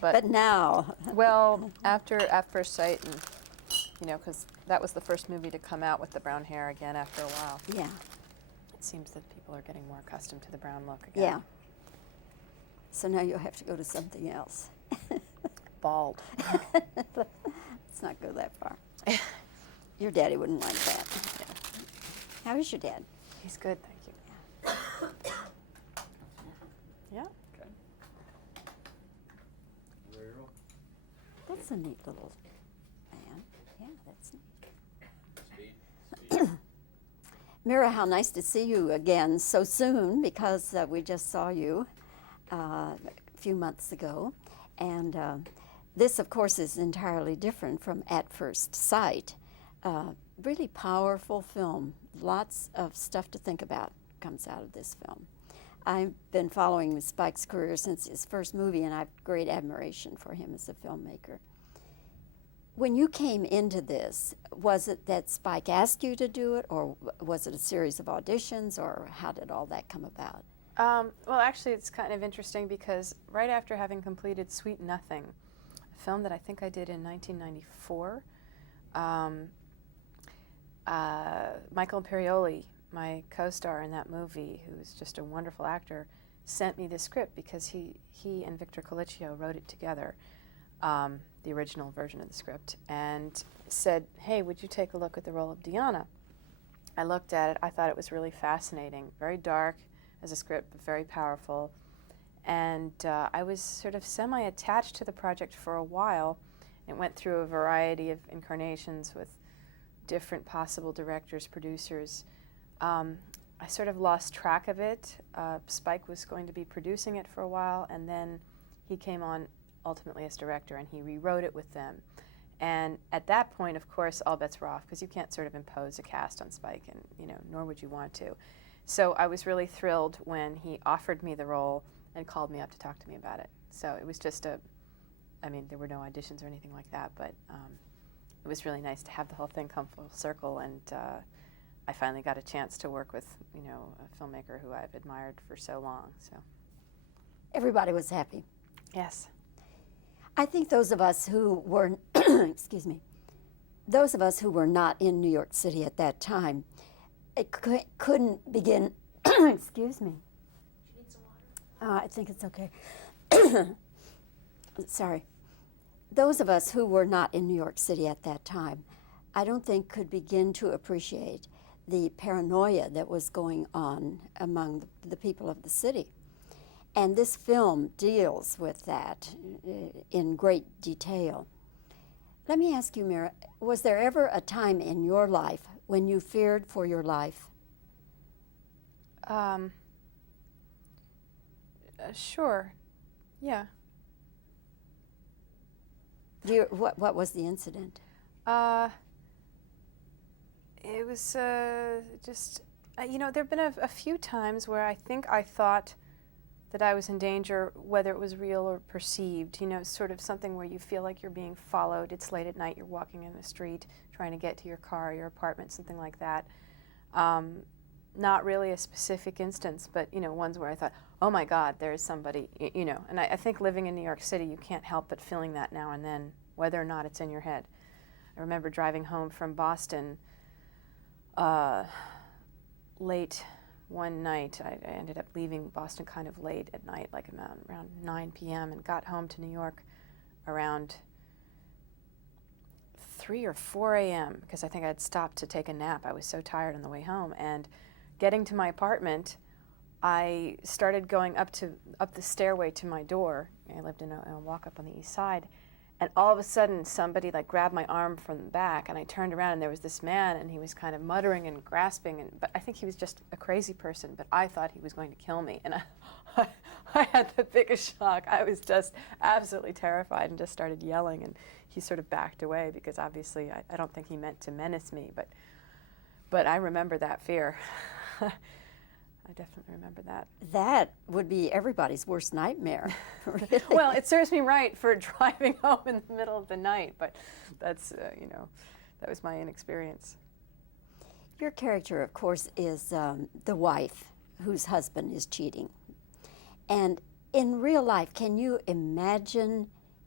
But now, well, after At First Sight, and because that was the first movie to come out with the brown hair again after a while. yeah, It seems that people are getting more accustomed to the brown look again. yeah. So now you'll have to go to something else. Bald. Let's not go that far. Your daddy wouldn't like that. How is your dad? He's good, thank you. Yeah. Okay. Very well. That's a neat little man. Yeah, that's neat. Speed. Mira, how nice to see you again so soon, because we just saw you a few months ago. And this, of course, is entirely different from At First Sight. Really powerful film. Lots of stuff to think about comes out of this film. I've been following Spike's career since his first movie, and I have great admiration for him as a filmmaker. When you came into this, was it that Spike asked you to do it, or was it a series of auditions, or how did all that come about? Well, actually, it's kind of interesting because right after having completed Sweet Nothing, a film that I think I did in 1994, Michael Imperioli, my co-star in that movie, who's just a wonderful actor, sent me the script because he and Victor Colicchio wrote it together, the original version of the script, and said, hey, would you take a look at the role of Diana? I looked at it. I thought it was really fascinating, very dark as a script, but very powerful. And I was sort of semi-attached to the project for a while. It went through a variety of incarnations with different possible directors, producers. I sort of lost track of it. Spike was going to be producing it for a while, and then he came on ultimately as director, and he rewrote it with them. And at that point, of course, all bets were off, because you can't sort of impose a cast on Spike, and nor would you want to. So I was really thrilled when he offered me the role and called me up to talk to me about it. So it was just there were no auditions or anything like that, but it was really nice to have the whole thing come full circle, and I finally got a chance to work with, a filmmaker who I've admired for so long. So Everybody was happy. yes. I think those of us who were, excuse me, those of us who were not in New York City at that time, couldn't begin, excuse me. Do you need some water? I think it's okay. Sorry. Those of us who were not in New York City at that time, I don't think could begin to appreciate the paranoia that was going on among the people of the city. And this film deals with that in great detail. Let me ask you, Mira, was there ever a time in your life when you feared for your life? Sure. Yeah. What was the incident? It was just, there have been a few times where I think I thought that I was in danger, whether it was real or perceived. Sort of something where you feel like you're being followed. It's late at night, you're walking in the street, trying to get to your car, your apartment, something like that. Not really a specific instance, but, ones where I thought, oh my God, there's somebody, And I think living in New York City, you can't help but feeling that now and then, whether or not it's in your head. I remember driving home from Boston late one night. I ended up leaving Boston kind of late at night, like around 9 p.m., and got home to New York around 3 or 4 a.m. because I think I'd stopped to take a nap. I was so tired on the way home. And getting to my apartment, I started going up the stairway to my door. I lived in a walk-up on the east side. And all of a sudden, somebody grabbed my arm from the back, and I turned around, and there was this man, and he was kind of muttering and grasping, but I think he was just a crazy person, but I thought he was going to kill me. And I had the biggest shock. I was just absolutely terrified and just started yelling, and he sort of backed away because obviously I don't think he meant to menace me, but I remember that fear. I definitely remember that. That would be everybody's worst nightmare. Really. Well, it serves me right for driving home in the middle of the night, but that's, that was my inexperience. Your character, of course, is the wife whose husband is cheating. And in real life, can you imagine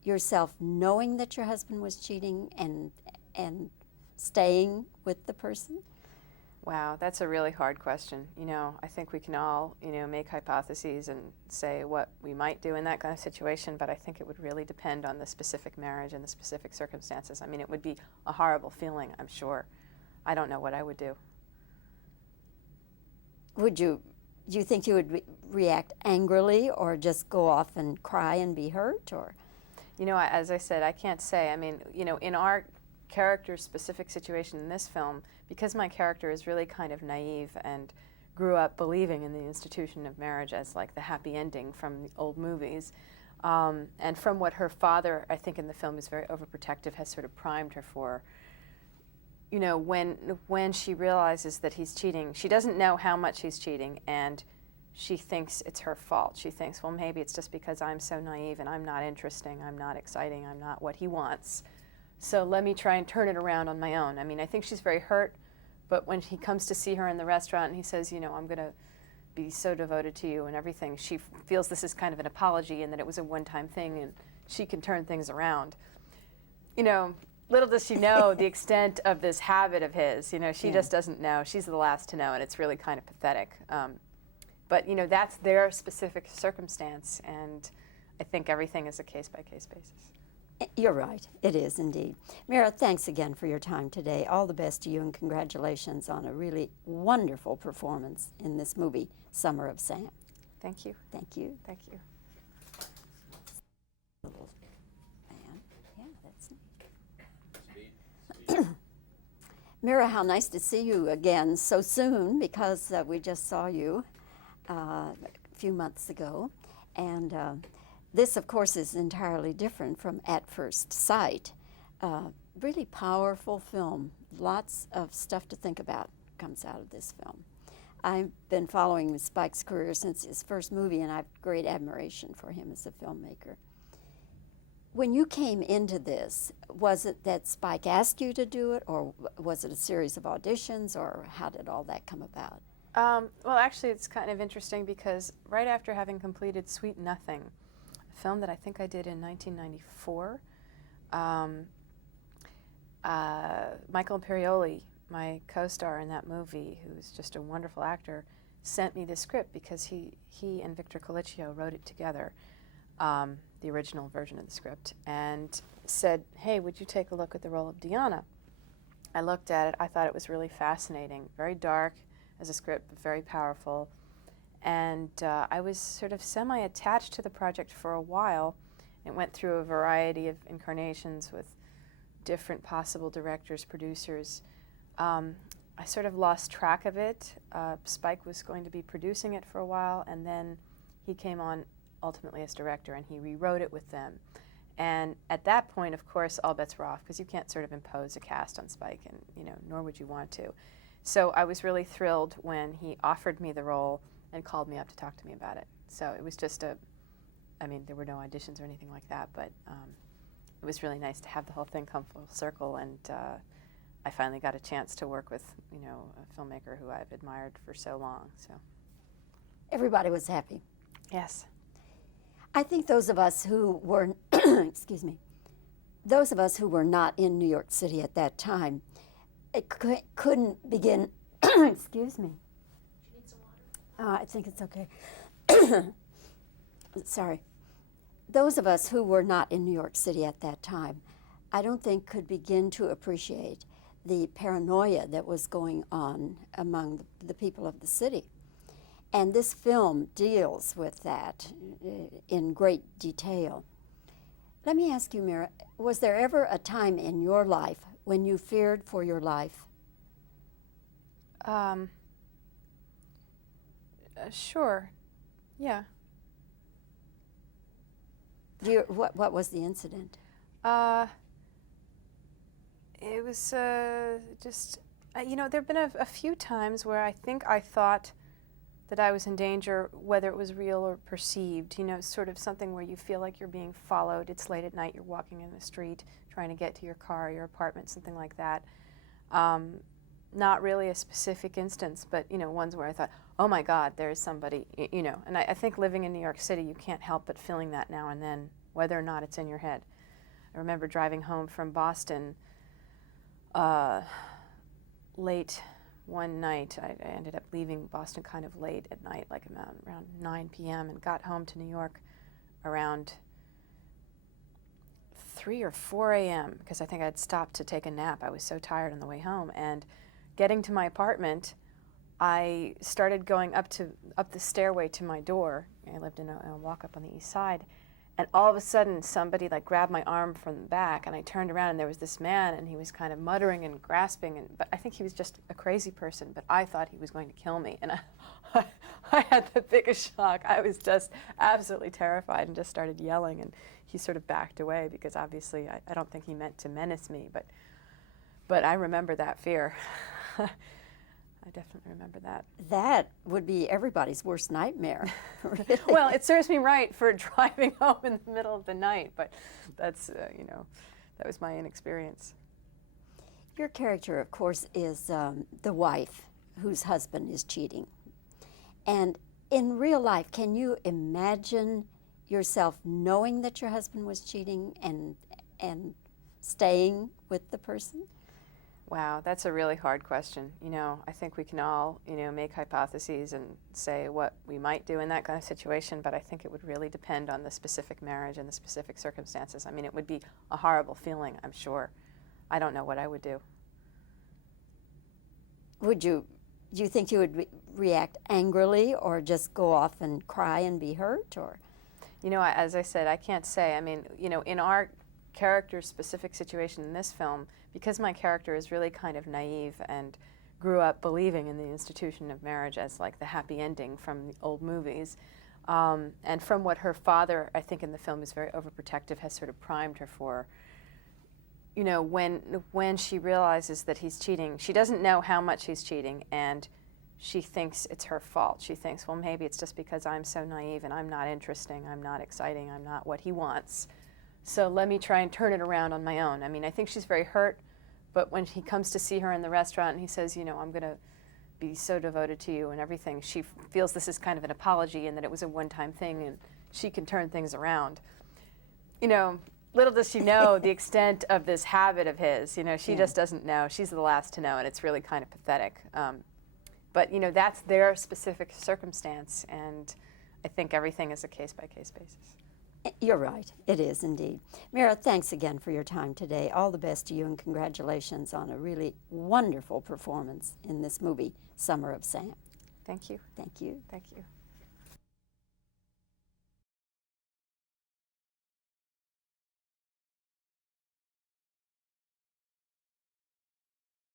yourself knowing that your husband was cheating and staying with the person? Wow, that's a really hard question. You know, I think we can all, you know, make hypotheses and say what we might do in that kind of situation, but I think it would really depend on the specific marriage and the specific circumstances. I mean, it would be a horrible feeling, I'm sure. I don't know what I would do. Do you think you would react angrily or just go off and cry and be hurt, or? You know, as I said, I can't say. I mean, you know, in our character's specific situation in this film, because my character is really kind of naive and grew up believing in the institution of marriage as like the happy ending from the old movies, and from what her father, I think in the film, is very overprotective, has sort of primed her for. You know, when she realizes that he's cheating, she doesn't know how much he's cheating, and she thinks it's her fault. She thinks, well, maybe it's just because I'm so naive and I'm not interesting, I'm not exciting, I'm not what he wants. So let me try and turn it around on my own. I mean, I think she's very hurt, but when he comes to see her in the restaurant and he says, you know, I'm going to be so devoted to you and everything, she feels this is kind of an apology and that it was a one-time thing and she can turn things around. You know, little does she know the extent of this habit of his. You know, she just doesn't know. She's the last to know, and it's really kind of pathetic. But, you know, that's their specific circumstance, and I think everything is a case-by-case basis. You're right. It is indeed. Mira, thanks again for your time today. All the best to you, and congratulations on a really wonderful performance in this movie, Summer of Sam. Thank you. Thank you. Thank you. Little man. Yeah, that's neat. Mira, how nice to see you again so soon, because we just saw you a few months ago. And this, of course, is entirely different from At First Sight. Really powerful film. Lots of stuff to think about comes out of this film. I've been following Spike's career since his first movie, and I have great admiration for him as a filmmaker. When you came into this, was it that Spike asked you to do it, or was it a series of auditions, or how did all that come about? Well, actually, it's kind of interesting because right after having completed Sweet Nothing, a film that I think I did in 1994, Michael Imperioli, my co-star in that movie, who's just a wonderful actor, sent me the script because he and Victor Colicchio wrote it together. The original version of the script, and said, hey, would you take a look at the role of Diana? I looked at it. I thought it was really fascinating, very dark as a script, but very powerful. And I was sort of semi-attached to the project for a while. It went through a variety of incarnations with different possible directors, producers. I sort of lost track of it. Spike was going to be producing it for a while, and then he came on ultimately as director, and he rewrote it with them. And at that point, of course, all bets were off, because you can't sort of impose a cast on Spike, and you know, nor would you want to. So I was really thrilled when he offered me the role and called me up to talk to me about it. So it was just I mean, there were no auditions or anything like that, but it was really nice to have the whole thing come full circle, and I finally got a chance to work with, you know, a filmmaker who I've admired for so long. So Everybody was happy. yes. I think those of us who were, excuse me, those of us who were not in New York City at that time, couldn't begin, excuse me. Do you need some water? I think it's okay. Sorry. Those of us who were not in New York City at that time, I don't think could begin to appreciate the paranoia that was going on among the people of the city. And this film deals with that in great detail. Let me ask you, Mira, was there ever a time in your life when you feared for your life? Sure. Yeah. What was the incident? It was just, you know, there have been a few times where I think I thought that I was in danger, whether it was real or perceived, you know, sort of something where you feel like you're being followed. It's late at night, you're walking in the street, trying to get to your car, your apartment, something like that. Not really a specific instance, but, you know, ones where I thought, oh my God, there's somebody, you know. And I think living in New York City, you can't help but feeling that now and then, whether or not it's in your head. I remember driving home from Boston late one night. I ended up leaving Boston kind of late at night, like around 9 p.m., and got home to New York around 3 or 4 a.m. because I think I'd stopped to take a nap. I was so tired on the way home. And getting to my apartment, I started going up the stairway to my door. I lived in a walk-up on the east side. And all of a sudden, somebody like grabbed my arm from the back, and I turned around, and there was this man, and he was kind of muttering and grasping, but I think he was just a crazy person, but I thought he was going to kill me. And I had the biggest shock. I was just absolutely terrified and just started yelling, and he sort of backed away because obviously I don't think he meant to menace me, but I remember that fear. I definitely remember that. That would be everybody's worst nightmare. Really. Well, it serves me right for driving home in the middle of the night, but that's, that was my inexperience. Your character, of course, is the wife whose husband is cheating. And in real life, can you imagine yourself knowing that your husband was cheating and staying with the person? Wow, that's a really hard question. I think we can all, make hypotheses and say what we might do in that kind of situation, but I think it would really depend on the specific marriage and the specific circumstances. I mean, it would be a horrible feeling, I'm sure. I don't know what I would do. Do you think you would react angrily or just go off and cry and be hurt, or? As I said, I can't say. I mean, in our character's specific situation in this film, because my character is really kind of naive and grew up believing in the institution of marriage as like the happy ending from the old movies, and from what her father, I think in the film, is very overprotective, has sort of primed her for, when she realizes that he's cheating, she doesn't know how much he's cheating, and she thinks it's her fault. She thinks, well, maybe it's just because I'm so naive and I'm not interesting, I'm not exciting, I'm not what he wants. So let me try and turn it around on my own. I mean, I think she's very hurt, but when he comes to see her in the restaurant and he says, I'm going to be so devoted to you and everything, she feels this is kind of an apology and that it was a one-time thing and she can turn things around. Little does she know the extent of this habit of his. She just doesn't know. She's the last to know, and it's really kind of pathetic. But, that's their specific circumstance, and I think everything is a case-by-case basis. You're right. It is indeed. Mira, thanks again for your time today. All the best to you, and congratulations on a really wonderful performance in this movie, Summer of Sam. Thank you. Thank you. Thank you.